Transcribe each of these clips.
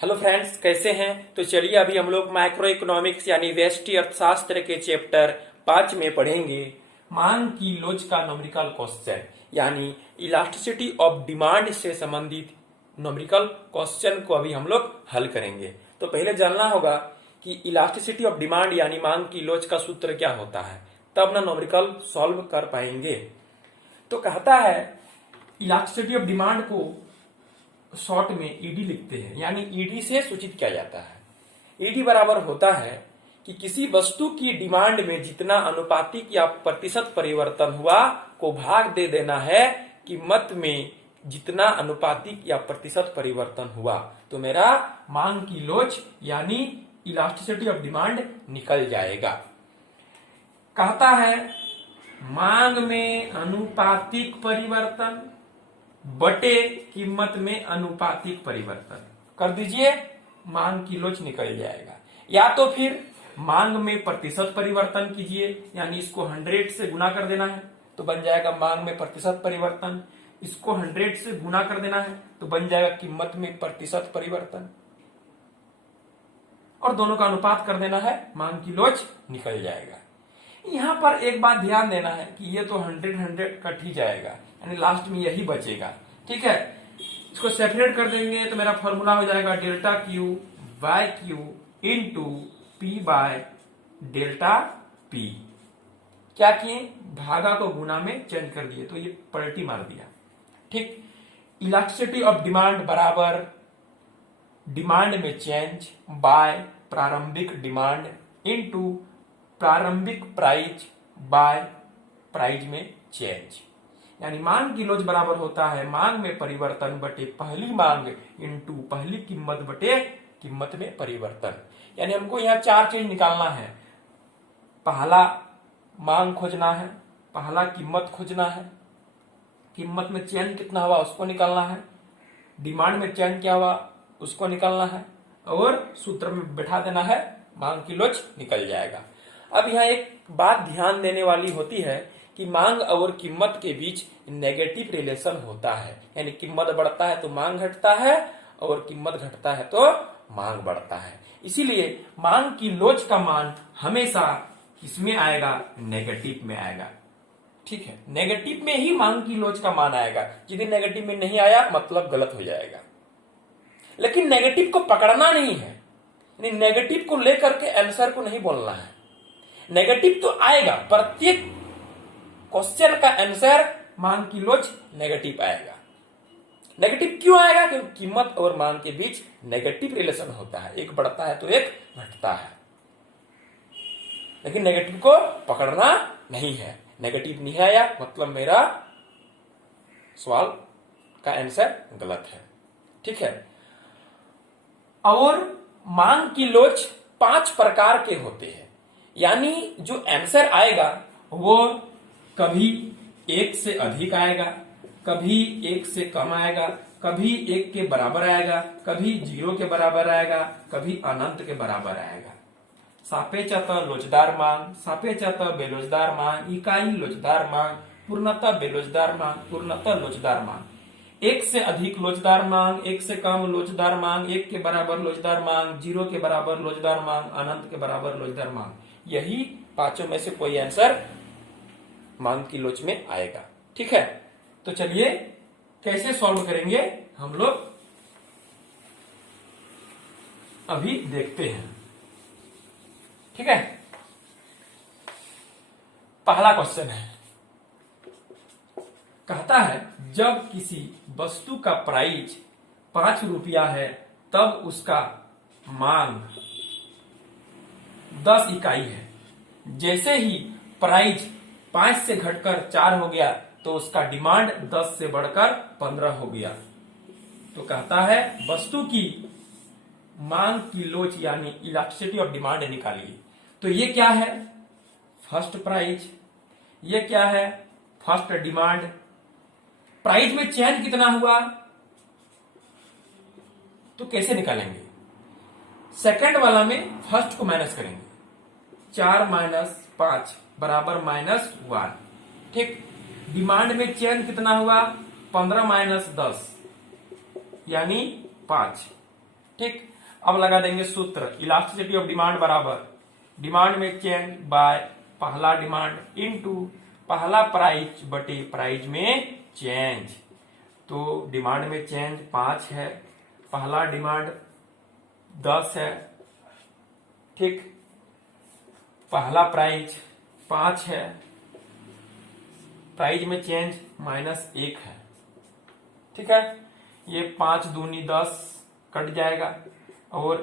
Hello friends, कैसे हैं। तो चलिए अभी हम लोग माइक्रो इकोनॉमिक्स यानी व्यष्टि अर्थशास्त्र के चैप्टर 5 में पढ़ेंगे मांग की लोच का न्यूमेरिकल क्वेश्चन यानी इलास्टिसिटी ऑफ डिमांड से संबंधित न्यूमेरिकल क्वेश्चन को अभी हम लोग हल करेंगे। तो पहले जानना होगा कि इलास्टिसिटी ऑफ डिमांड यानी मांग की लोच का सूत्र क्या होता है, तब ना न्यूमेरिकल सॉल्व कर पाएंगे। तो कहता है इलास्टिसिटी ऑफ डिमांड को शॉर्ट में ईडी लिखते हैं, यानी ईडी से सूचित किया जाता है। ईडी बराबर होता है कि किसी वस्तु की डिमांड में जितना अनुपातिक या प्रतिशत परिवर्तन हुआ को भाग दे देना है कीमत में जितना अनुपातिक या प्रतिशत परिवर्तन हुआ, तो मेरा मांग की लोच यानी इलास्टिसिटी ऑफ डिमांड निकल जाएगा। कहता है मांग में अनुपातिक परिवर्तन बटे कीमत में अनुपातिक परिवर्तन कर दीजिए, मांग की लोच निकल जाएगा। या तो फिर मांग में प्रतिशत परिवर्तन कीजिए, यानी इसको 100 से गुना कर देना है तो बन जाएगा मांग में प्रतिशत परिवर्तन। इसको 100 से गुना कर देना है तो बन जाएगा कीमत में प्रतिशत परिवर्तन, और दोनों का अनुपात कर देना है, मांग की लोच निकल जाएगा। यहां पर एक बात ध्यान देना है कि ये तो 100 कट ही जाएगा, यानी लास्ट में यही बचेगा। ठीक है, इसको सेपरेट कर देंगे तो मेरा फॉर्मूला हो जाएगा delta Q by Q into P by delta P. क्या किए, भागा को गुना में चेंज कर दिए तो ये पलटी मार दिया। ठीक, इलास्टिसिटी ऑफ डिमांड बराबर डिमांड में चेंज बाय प्रारंभिक डिमांड इंटू प्रारंभिक प्राइस बाय प्राइस में चेंज, यानी मांग की लोच बराबर होता है मांग में परिवर्तन बटे पहली मांग इंटू पहली कीमत बटे कीमत में परिवर्तन। यानी हमको यहाँ 4 चीज निकालना है। पहला मांग खोजना है, पहला कीमत खोजना है, कीमत में चेंज कितना हुआ उसको निकालना है, डिमांड में चेंज क्या हुआ उसको निकालना है, और सूत्र में बैठा देना है, मांग की लोच निकल जाएगा। अब यहाँ एक बात ध्यान देने वाली होती है कि मांग और कीमत के बीच नेगेटिव रिलेशन होता है, यानी कीमत बढ़ता है तो मांग घटता है और कीमत घटता है तो मांग बढ़ता है। इसीलिए मांग की लोच का मान हमेशा किसमें आएगा, नेगेटिव में आएगा। ठीक है, नेगेटिव में ही मांग की लोच का मान आएगा। यदि नेगेटिव में नहीं आया मतलब गलत हो जाएगा। लेकिन नेगेटिव को पकड़ना नहीं है, यानी नेगेटिव को लेकर के आंसर को नहीं बोलना है। नेगेटिव तो आएगा, प्रत्येक क्वेश्चन का आंसर मांग की लोच नेगेटिव आएगा। नेगेटिव क्यों आएगा, क्योंकि कीमत और मांग के बीच नेगेटिव रिलेशन होता है, एक बढ़ता है तो एक घटता है। लेकिन नेगेटिव को पकड़ना नहीं है। नेगेटिव नहीं आया मतलब मेरा सवाल का आंसर गलत है। ठीक है, और मांग की लोच 5 प्रकार के होते हैं, यानी जो आंसर आएगा वो कभी 1 से अधिक आएगा, कभी 1 से कम आएगा, कभी 1 के बराबर आएगा, कभी 0 के बराबर आएगा, कभी अनंत के बराबर आएगा। सापेक्षतः लोचदार मांग, सापेक्षतः बेलोचदार मांग, इकाई लोचदार मांग, पूर्णतः बेलोचदार मांग, पूर्णतः लोचदार मांग, 1 से अधिक लोचदार मांग, 1 से कम लोचदार मांग, 1 के बराबर लोचदार मांग, 0 के बराबर लोचदार मांग, अनंत के बराबर लोचदार मांग। यही 5 में से कोई आंसर मांग की लोच में आएगा। ठीक है, तो चलिए कैसे सॉल्व करेंगे हम लोग अभी देखते हैं। ठीक है, पहला क्वेश्चन है, कहता है जब किसी वस्तु का प्राइस 5 रुपया है तब उसका मांग 10 इकाई है। जैसे ही प्राइस 5 से घटकर 4 हो गया तो उसका डिमांड 10 से बढ़कर 15 हो गया। तो कहता है वस्तु की मांग की लोच यानी इलास्टिसिटी ऑफ डिमांड निकालिए। तो ये क्या है, फर्स्ट प्राइस, ये क्या है, फर्स्ट डिमांड। प्राइस में चेंज कितना हुआ तो कैसे निकालेंगे, सेकंड वाला में फर्स्ट को माइनस करेंगे, 4 माइनस 5 बराबर -1। ठीक, डिमांड में चेंज कितना हुआ, 15 माइनस 10 यानी 5। ठीक, अब लगा देंगे सूत्र, इलास्टिसिटी ऑफ डिमांड बराबर डिमांड में चेंज बाय पहला डिमांड इनटू पहला प्राइस बटे प्राइस में चेंज। तो डिमांड में चेंज 5 है, पहला डिमांड 10 है, ठीक, पहला प्राइस 5 है, प्राइस में चेंज -1 है, ठीक है। ये 5 दूनी 10 कट जाएगा और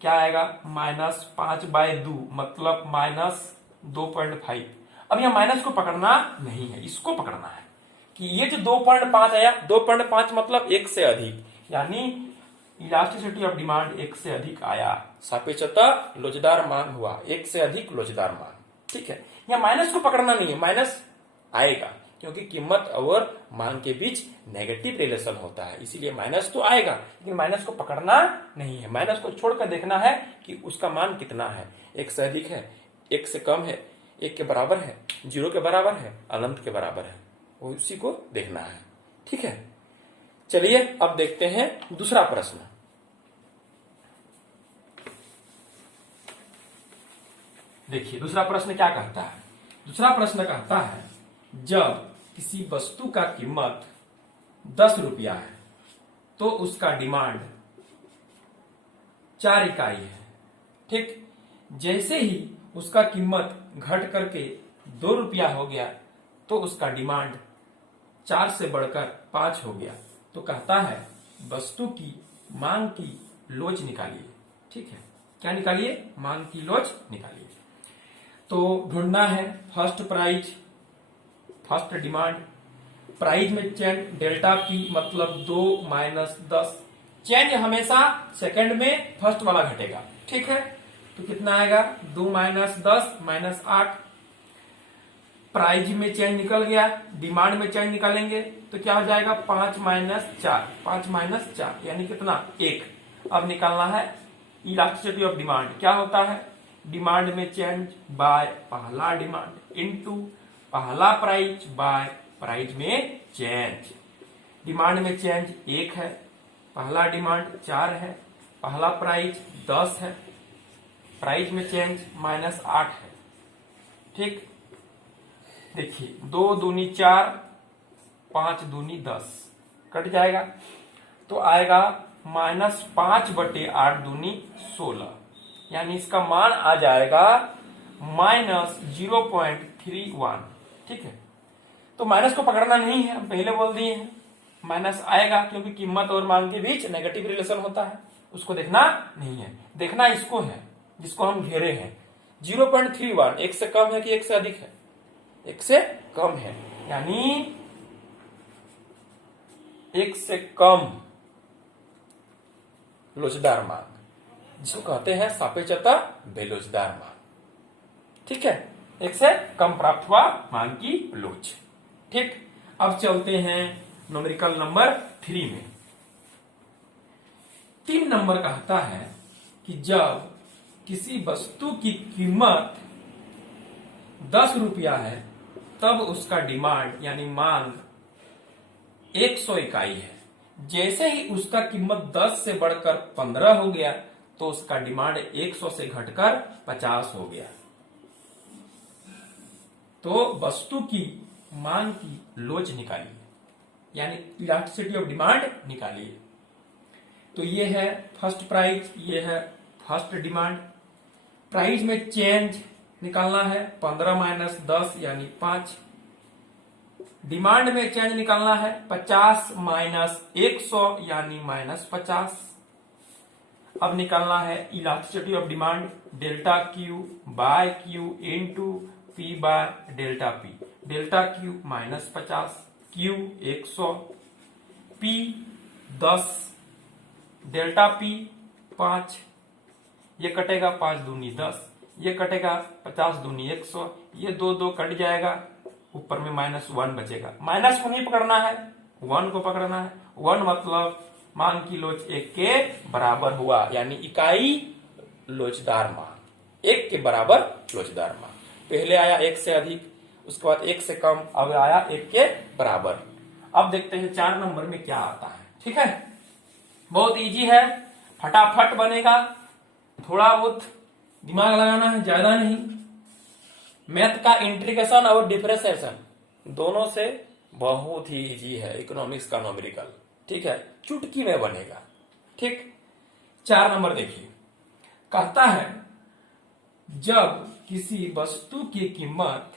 क्या आएगा -5/2 मतलब -2.5। अब यह माइनस को पकड़ना नहीं है, इसको पकड़ना है कि ये जो 2.5 आया, 2.5 मतलब 1 से अधिक, यानी इलास्टिसिटी ऑफ डिमांड 1 से अधिक आया, सापेक्षतः लोचदार मांग हुआ, 1 से अधिक लोचदार मांग, ठीक है। यह माइनस को पकड़ना नहीं है, माइनस आएगा क्योंकि कीमत और मांग के बीच नेगेटिव रिलेशन होता है, इसीलिए माइनस तो आएगा, लेकिन माइनस को पकड़ना नहीं है। माइनस को छोड़कर देखना है कि उसका मान कितना है, 1 से अधिक है, 1 से कम है, 1 के बराबर है, 0 के बराबर है, अनंत के बराबर है, उसी को देखना है, ठीक है। चलिए अब देखते हैं दूसरा प्रश्न। देखिए दूसरा प्रश्न क्या कहता है। दूसरा प्रश्न कहता है जब किसी वस्तु का कीमत 10 रुपया है तो उसका डिमांड 4 इकाई है, ठीक। जैसे ही उसका कीमत घट करके 2 रुपया हो गया तो उसका डिमांड 4 से बढ़कर 5 हो गया। तो कहता है वस्तु की मांग की लोच निकालिए, ठीक है। क्या निकालिए? मांग की लोच निकालिए। तो ढूंढना है first price, first demand, price में चेंज डेल्टा पी मतलब 2 - 10, चेंज हमेशा सेकंड में फर्स्ट वाला घटेगा, ठीक है। तो कितना आएगा 2 - 10 - 8, प्राइस में चेंज निकल गया, डिमांड में चेंज निकालेंगे तो क्या हो जाएगा 5 - 4, 5 - 4 यानी कितना 1। अब निकालना है इलास्टिसिटी ऑफ डिमांड, क्या होता है डिमांड में चेंज बाय पहला डिमांड इनटू पहला प्राइस बाय प्राइस में चेंज। डिमांड में चेंज 1 है, पहला डिमांड 4 है, पहला प्राइस 10 है, प्राइस में चेंज -8 है, ठीक। देखिए 2 दूनी 4, 5 दूनी 10 कट जाएगा तो आएगा -5/8 दूनी 16, यानी इसका मान आ जाएगा -0.31, ठीक है। तो माइनस को पकड़ना नहीं है, हम पहले बोल दिए हैं माइनस आएगा क्योंकि कीमत और मांग के बीच नेगेटिव रिलेशन होता है, उसको देखना नहीं है, देखना इसको है जिसको हम घेरे हैं 0.31, 1 से कम है कि 1 से अधिक है, 1 से कम है, यानी 1 से कम लोचदार मांग, जिसको कहते हैं सापेक्षतः बेलोचदार मांग, ठीक है। 1 से कम प्राप्त हुआ मांग की लोच, ठीक। अब चलते हैं न्यूमेरिकल नंबर 3 में। 3 नंबर कहता है कि जब किसी वस्तु की कीमत 10 रुपया है तब उसका डिमांड यानी मांग 100 इकाई है। जैसे ही उसका कीमत 10 से बढ़कर 15 हो गया तो उसका डिमांड 100 से घटकर 50 हो गया। तो वस्तु की मांग की लोच निकालिए, यानी इलास्टिसिटी ऑफ डिमांड निकालिए। तो ये है फर्स्ट प्राइस, ये है फर्स्ट डिमांड। प्राइस में चेंज निकालना है 15 - 10 यानी 5। डिमांड में चेंज निकालना है 50 - 100 यानी -50। अब निकालना है elasticity of demand delta Q by Q into P by delta P. Delta Q -50, Q 100, P 10, delta P 5, ये कटेगा 5 दूनी 10, ये कटेगा 50 दूनी 100, ये 2 कट जाएगा, ऊपर में -1 बचेगा। माइनस को नहीं पकड़ना है, 1 को पकड़ना है। 1 मतलब मांग की लोच 1 के बराबर हुआ, यानी इकाई लोचदार मांग 1 के बराबर लोचदार मांग। पहले आया 1 से अधिक, उसके बाद 1 से कम, अब आया 1 के बराबर। अब देखते हैं 4 नंबर में क्या आता है, ठीक है। बहुत इजी है, फटाफट बनेगा, थोड़ा बहुत दिमाग लगाना है, ज्यादा नहीं। मैथ का इंटीग्रेशन और डिफरेंशिएशन दोनों से बहुत ही इजी है इकोनॉमिक्स का न्यूमेरिकल, ठीक है, चुटकी में बनेगा। ठीक, 4 नंबर देखिए, कहता है जब किसी वस्तु की कीमत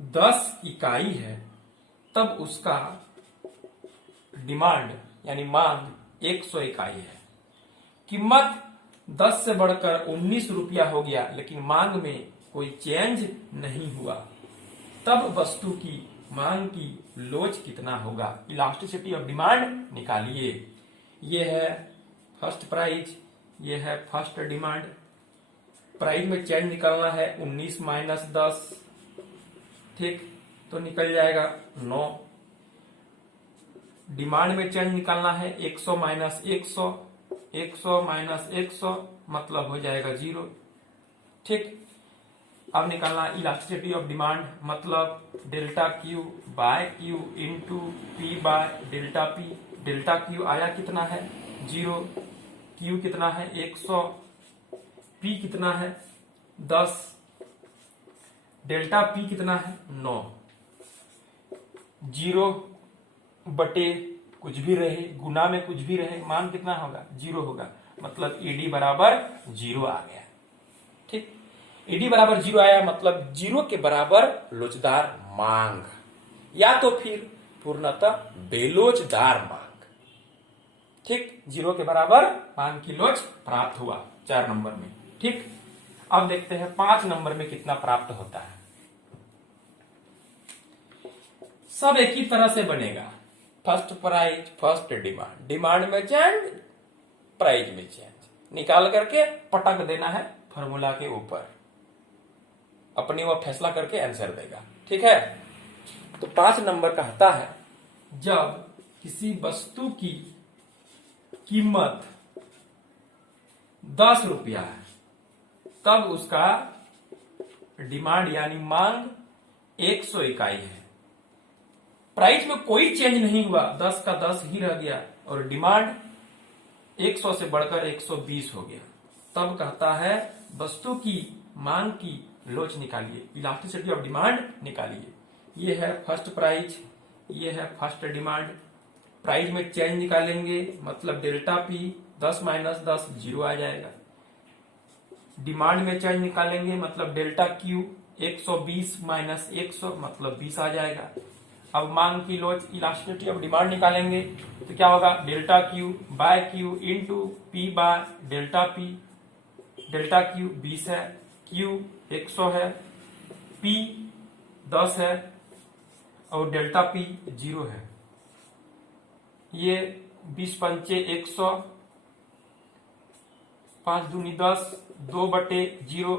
10 इकाई है तब उसका डिमांड यानी मांग 100 इकाई है। कीमत 10 से बढ़कर 19 रुपया हो गया लेकिन मांग में कोई चेंज नहीं हुआ, तब वस्तु की मांग की लोच कितना होगा? इलास्टिसिटी ऑफ डिमांड निकालिए। ये है फर्स्ट प्राइस, ये है फर्स्ट डिमांड। प्राइस में चेंज निकालना है 19 माइनस 10, ठीक, तो निकल जाएगा 9। डिमांड में चेंज निकालना है 100 माइनस 100, 100 माइनस 100 मतलब हो जाएगा 0। ठीक, अब निकालना इलास्टिसिटी ऑफ डिमांड मतलब delta Q by Q into P by delta P. Delta Q आया कितना है 0, क्यू कितना है 100, पी कितना है 10, डेल्टा पी कितना है 9। 0 बटे कुछ भी रहे, गुना में कुछ भी रहे, मान कितना होगा 0 होगा, मतलब ईडी बराबर 0 आ गया। ठीक, ईडी बराबर 0 आया मतलब 0 के बराबर लोचदार मांग या तो फिर पूर्णतः बेलोचदार मांग। ठीक, 0 के बराबर मांग की लोच प्राप्त हुआ 4 नंबर में। ठीक, अब देखते हैं 5 नंबर में कितना प्राप्त होता है। सब एक ही तरह से बनेगा, first price first demand, demand में चेंज प्राइस में चेंज निकाल करके पटक देना है फॉर्मूला के ऊपर, अपनी वो फैसला करके आंसर देगा। ठीक है, तो 5 नंबर कहता है जब किसी वस्तु की कीमत 10 रुपया है तब उसका डिमांड यानी मांग 100 इकाई है। प्राइस में कोई चेंज नहीं हुआ, 10 का 10 ही रह गया और डिमांड 100 से बढ़कर 120 हो गया, तब कहता है वस्तु की मांग की लोच निकालिए, इलास्टिसिटी ऑफ डिमांड निकालिए। ये है फर्स्ट प्राइस, ये है फर्स्ट डिमांड। प्राइस में चेंज निकालेंगे मतलब डेल्टा पी 10 माइनस 10 0 आ जाएगा। डिमांड में चेंज निकालेंगे मतलब डेल्टा क्यू 120 माइनस 100 मतलब 20 आ जाएगा। अब मांग की लोच इलास्टिसिटी ऑफ डिमांड निकालेंगे तो क्या होगा delta Q by Q into P by delta P. Delta Q 20 है, क्यू 100 है, पी 10 है और डेल्टा पी 0 है। ये 20 पंचे 100, 5 दूनी 10, 2 बटे 0।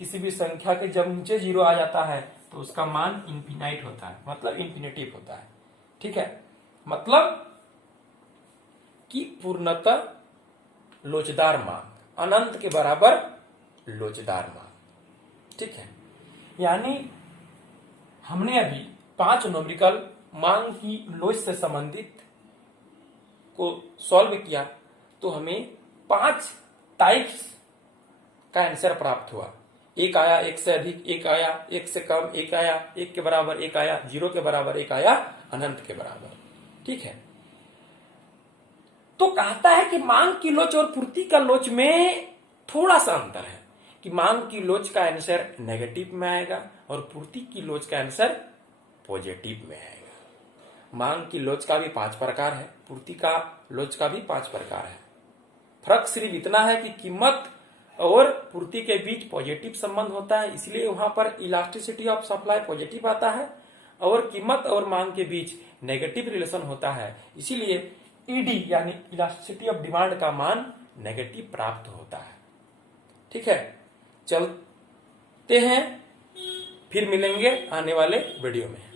किसी भी संख्या के जब नीचे 0 आ जाता है तो उसका मान इन्फिनाइट होता है, मतलब इन्फिनिटिव होता है। ठीक है, मतलब कि पूर्णतः लोचदार मांग, अनंत के बराबर लोचदार मांग। ठीक है, यानी हमने अभी 5 न्यूमेरिकल मांग की लोच से संबंधित को सॉल्व किया तो हमें 5 टाइप्स का आंसर प्राप्त हुआ। एक आया 1 से अधिक, एक आया 1 से कम, एक आया 1 के बराबर, एक आया 0 के बराबर, एक आया अनंत के बराबर। ठीक है, तो कहता है कि मांग की लोच और पूर्ति का लोच में थोड़ा सा अंतर है कि मांग की लोच का आंसर नेगेटिव में आएगा और पूर्ति की लोच का आंसर पॉजिटिव में आएगा। मांग की लोच का भी 5 प्रकार है, पूर्ति का लोच का भी 5 प्रकार है। फर्क सिर्फ इतना है कि कीमत और पूर्ति के बीच पॉजिटिव संबंध होता है, इसलिए वहां पर इलास्टिसिटी ऑफ सप्लाई पॉजिटिव आता है, और कीमत और मांग के बीच नेगेटिव रिलेशन होता है, इसीलिए ईडी यानी इलास्टिसिटी ऑफ डिमांड का मान नेगेटिव प्राप्त होता है। ठीक है, चलते हैं, फिर मिलेंगे आने वाले वीडियो में।